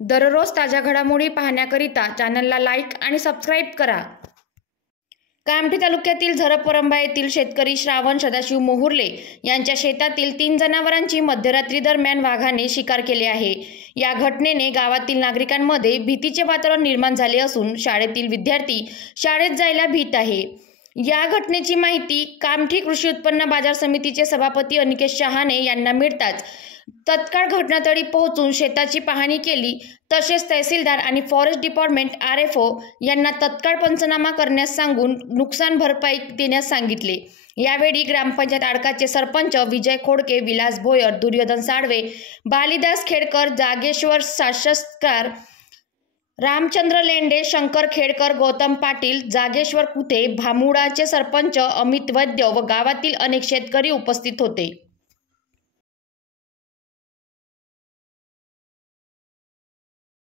दररोज ताज्या घडामोडी पाहण्याकरिता चॅनलला लाईक आणि सबस्क्राईब करा। कामठी तालुक्यातील झरपवरंबा येथील शेतकरी श्रावण सदाशिव मोहुर्ले यांच्या शेतातील 3 जनावरांची मध्यरात्री दरम्यान वाघाने शिकार केले आहे। या घटनेने गावातील नागरिकांमध्ये भीतीचे वातावरण निर्माण झाले असून शाळेतील विद्यार्थी शाळेत जायला भीत आहे। या घटनेची माहिती कामठी कृषी उत्पन्न बाजार समितीचे सभापती अनिकेत शहाणे यांना मिळताच तत्काळ घटनास्थळी पोहोचून शेताची पाहणी केली। तसेच तहसीलदार आणि फॉरेस्ट डिपार्टमेंट RFO यांना तत्काळ पंचनामा करण्यास सांगून नुकसान भरपाई देण्यास सांगितले। यावेळी ग्रामपंचायत आडकाचे सरपंच विजय खोडके, विलास भोयर, दुर्योधन साळवे, बालीदास खेडकर, जागेश्वर शास्त्रकार, रामचंद्र लेंडे, शंकर खेडकर, गौतम पाटील, जागेश्वर कुथे, भामुडाचे सरपंच अमित वैद्य व गावातील अनेक शेतकरी उपस्थित होते।